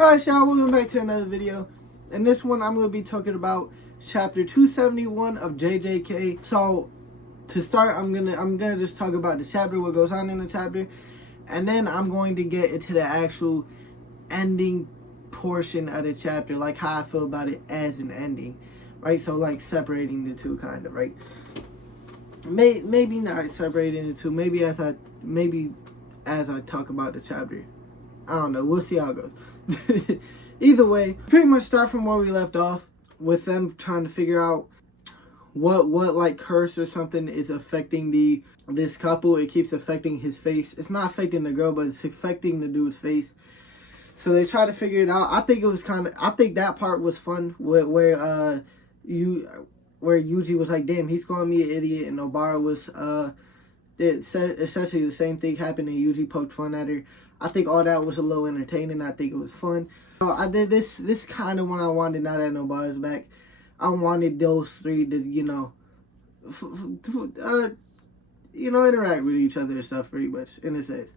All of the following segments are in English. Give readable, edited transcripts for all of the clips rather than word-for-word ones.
Alright, y'all, welcome back to another video. In this one, I'm going to be talking about chapter 271 of JJK. So, to start, I'm gonna just talk about the chapter, what goes on in the chapter, and then I'm going to get into the actual ending portion of the chapter, like how I feel about it as an ending, right? So, like separating the two, kind of, right? Maybe not separating the two. Maybe as I talk about the chapter. I don't know. We'll see how it goes. Either way, pretty much start from where we left off with them trying to figure out what like curse or something is affecting this couple. It keeps affecting his face. It's not affecting the girl, but it's affecting the dude's face. So they try to figure it out. I think that part was fun where Yuji was like, damn, he's calling me an idiot, and Nobara was essentially the same thing happened, and Yuji poked fun at her. I think all that was a little entertaining. I think it was fun. I did this kind of when I wanted, now that Nobara's back. I wanted those three to, interact with each other and stuff, pretty much, in a sense.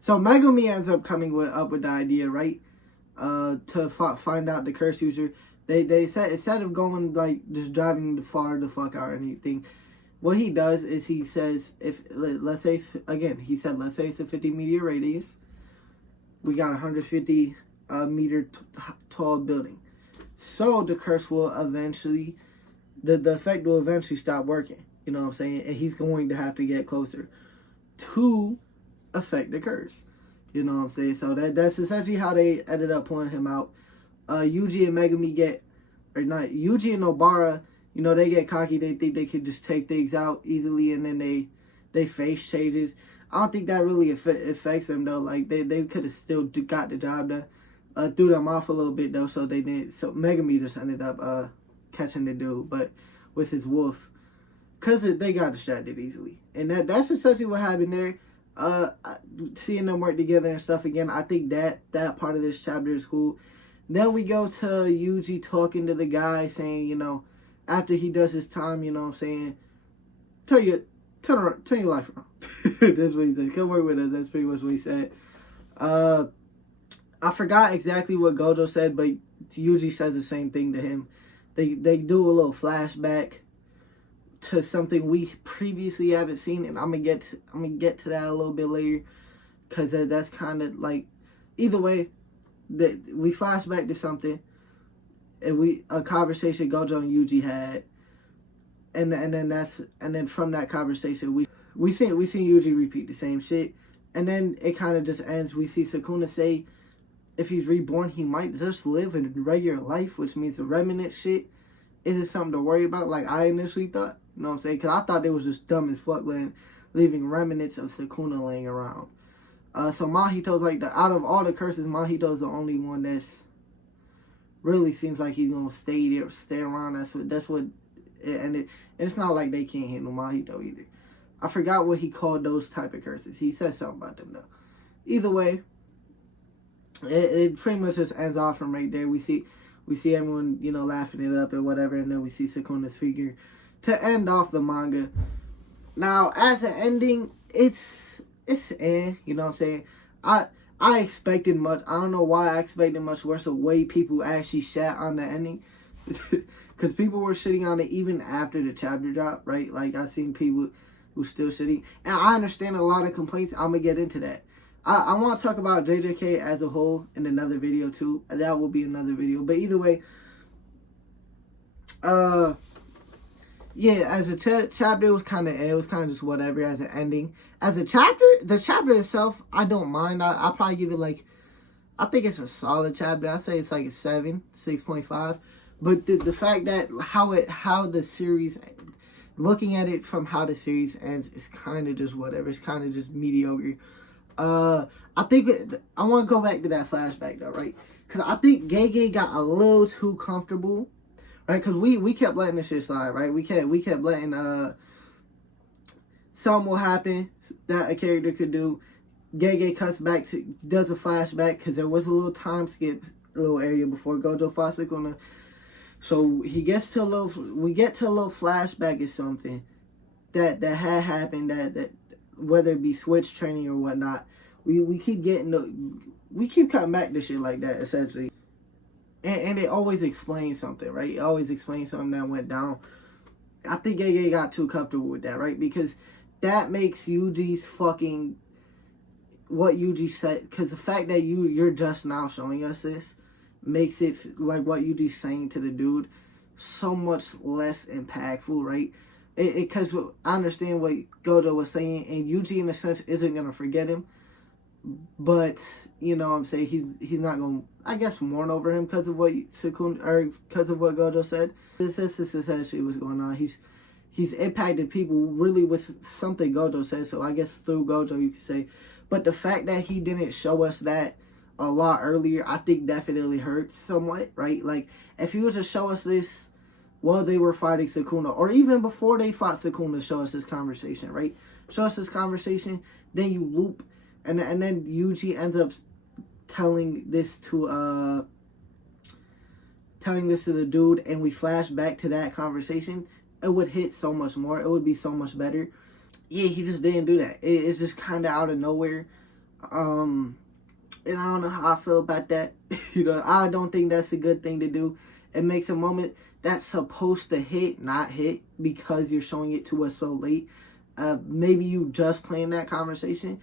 So Megumi ends up coming up with the idea, right? To find out the curse user. They said, instead of going, like, just driving far the fuck out or anything, what he does is he says, let's say it's a 50 meter radius. We got a 150 meter tall building. So the curse will eventually, the effect will eventually stop working. You know what I'm saying? And he's going to have to get closer to affect the curse. You know what I'm saying? So that's essentially how they ended up pulling him out. Yuji and Megumi Yuji and Nobara, they get cocky. They think they could just take things out easily, and then they face changes. I don't think that really affects them, though. Like, they could have still got the job done. Threw them off a little bit, though, so they didn't. So Megumi just ended up catching the dude, but with his wolf, because they got distracted easily. And that's essentially what happened there. Seeing them work together and stuff again, I think that part of this chapter is cool. Then we go to Yuji talking to the guy, saying, after he does his time, turn your life around. That's what he said. Come work with us. That's pretty much what he said. I forgot exactly what Gojo said, but Yuji says the same thing to him. They do a little flashback to something we previously haven't seen, and I'm gonna get to that a little bit later, because that's kind of like, either way, that we flash back to something, and a conversation Gojo and Yuji had, and then from that conversation we see Yuji repeat the same shit, and then it kind of just ends. We see Sukuna say if he's reborn, he might just live a regular life, which means the remnant shit isn't something to worry about, like I initially thought. You know what I'm saying? Because I thought they was just dumb as fuck leaving remnants of Sukuna laying around. So Mahito's like, out of all the curses, Mahito's the only one that's really seems like he's gonna stay around. That's what, and it's not like they can't handle Mahito either. I forgot what he called those type of curses. He said something about them though. Either way, it pretty much just ends off from right there. We see everyone laughing it up and whatever, and then we see Sukuna's figure to end off the manga. Now, as an ending, it's you know what I'm saying? I expected much. I don't know why I expected much worse. The way people actually shat on the ending, because people were shitting on it even after the chapter drop, right? Like, I've seen people who still shitting, and I understand a lot of complaints. I'm gonna get into that. I want to talk about JJK as a whole in another video too. That will be another video. But either way, yeah, as a chapter, it was kind of just whatever as an ending. As a chapter, the chapter itself, I don't mind. I'll probably give it like, I think it's a solid chapter. I'd say it's like a 6.5. But the fact that how the series, looking at it from how the series ends, is kind of just whatever. It's kind of just mediocre. I think I want to go back to that flashback though, right? Because I think Gege got a little too comfortable, right? Because we kept letting this shit slide, right? We kept letting something will happen that a character could do. Gege cuts back does a flashback because there was a little time skip, a little area before Gojo fought Sukuna. So we get to a little flashback or something that had happened, that whether it be switch training or whatnot. We keep getting we keep cutting back to shit like that, essentially. And it always explains something, right? It always explains something that went down. I think Gege got too comfortable with that, right? Because that makes Yuji's fucking, what Yuji said, because the fact that you're just now showing us this makes it like what Yuji's saying to the dude so much less impactful, right? Because I understand what Gojo was saying, and Yuji in a sense isn't gonna forget him, but you know what I'm saying, he's not gonna, I guess, mourn over him because of what Sukuna, or because of what Gojo said. This is essentially what's going on. He's impacted people really with something Gojo said, so I guess through Gojo you could say. But the fact that he didn't show us that a lot earlier, I think definitely hurts somewhat, right? Like, if he was to show us this while they were fighting Sukuna, or even before they fought Sukuna, show us this conversation, right? Show us this conversation, then you loop, and then Yuji ends up telling this to the dude, and we flash back to that conversation, it would hit so much more. It would be so much better. Yeah, he just didn't do that. It's just kind of out of nowhere. And I don't know how I feel about that. You know, I don't think that's a good thing to do. It makes a moment that's supposed to hit, not hit, because you're showing it to us so late. Maybe you just playing that conversation.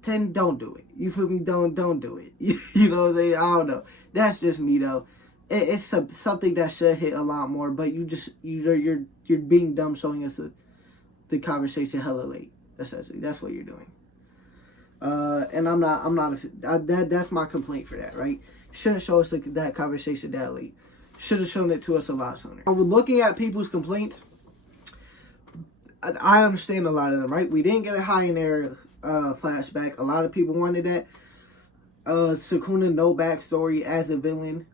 Then don't do it. You feel me? Don't do it. You know what I'm saying? I don't know. That's just me though. It's something that should hit a lot more, but you're being dumb showing us the conversation hella late. Essentially, that's what you're doing. And that's my complaint for that, right? Shouldn't show us that conversation that late. Should have shown it to us a lot sooner. Looking at people's complaints, I understand a lot of them, right? We didn't get a high in air flashback. A lot of people wanted that. Sukuna, no backstory as a villain.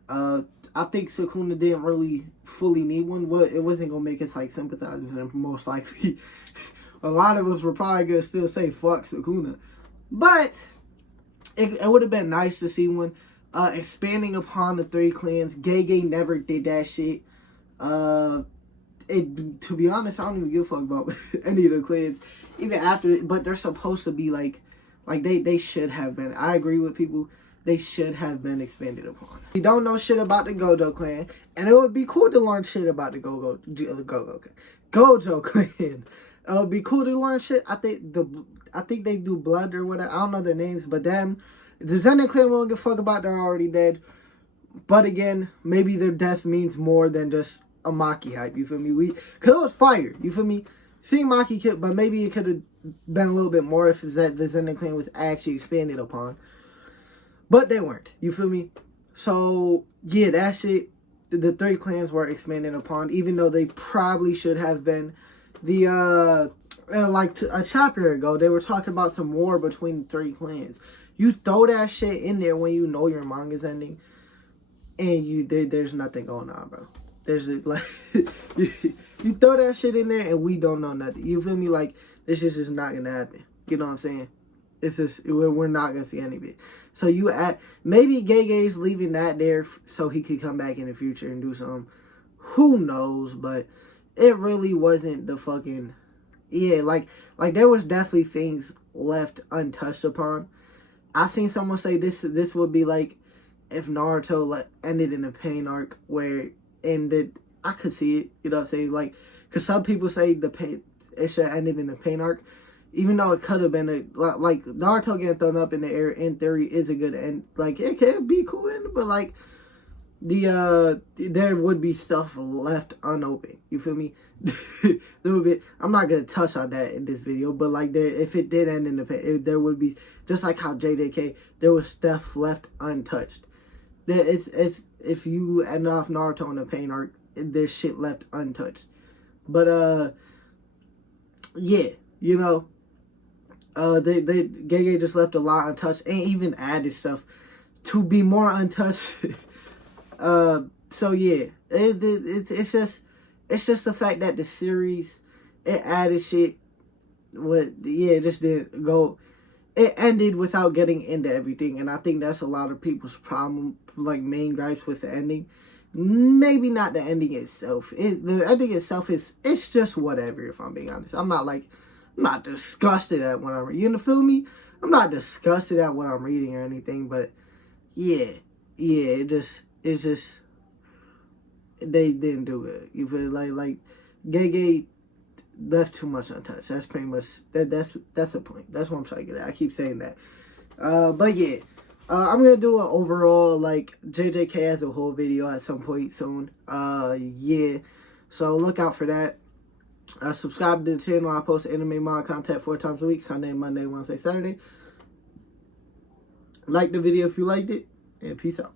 I think Sukuna didn't really fully need one. It wasn't gonna make us like sympathize with him, most likely. A lot of us were probably gonna still say fuck Sukuna, but it would have been nice to see one. Expanding upon the three clans. Gege never did that shit. To be honest, I don't even give a fuck about any of the clans, even after it, but they're supposed to be like they should have been. I agree with people. They should have been expanded upon. We don't know shit about the Gojo clan, and it would be cool to learn shit about the Gojo clan. It would be cool to learn shit. I think they do blood or whatever. I don't know their names, but them, the Zenin clan won't give a fuck about. They're already dead. But again, maybe their death means more than just a Maki hype. You feel me? Cause it was fire. You feel me? Seeing Maki kill, but maybe it could have been a little bit more if the Zenin clan was actually expanded upon. But they weren't. You feel me? So yeah, that shit. The three clans were expanded upon, even though they probably should have been. Like a chapter ago, they were talking about some war between the three clans. You throw that shit in there when you know your manga's ending, and there's nothing going on, bro. There's like you throw that shit in there, and we don't know nothing. You feel me? Like this shit is not gonna happen. You know what I'm saying? It's just we're not gonna see any of it. So maybe Gege's leaving that there so he could come back in the future and do something. Who knows? But it really wasn't the fucking, yeah. Like there was definitely things left untouched upon. I seen someone say this would be like if Naruto ended in a pain arc where it ended. I could see it. You know what I'm saying? Like, cause some people say it should have ended in a pain arc. Even though it could have been like Naruto getting thrown up in the air, in theory, is a good end. Like, it could be cool end, but like there would be stuff left unopened. You feel me? There would be. I'm not gonna touch on that in this video, but like if it did end in the there would be, just like how JJK, there was stuff left untouched. It's if you end off Naruto in a pain arc, there's shit left untouched. But yeah, you know. Gege just left a lot untouched and even added stuff to be more untouched. So yeah, it's just the fact that the series, it added shit. It just didn't go. It ended without getting into everything, and I think that's a lot of people's problem, like main gripes with the ending. Maybe not the ending itself. The ending itself it's just whatever. If I'm being honest, I'm not disgusted at what I'm reading. You feel me? I'm not disgusted at what I'm reading or anything, but yeah, it's just they didn't do good. You feel like Gege left too much untouched. That's pretty much that's the point. That's what I'm trying to get at. I keep saying that. But yeah, I'm gonna do an overall like JJK as a whole video at some point soon. Yeah, so look out for that. Subscribe to the channel. I post anime manga content 4 times a week: Sunday, Monday, Wednesday, Saturday. Like the video if you liked it, and peace out.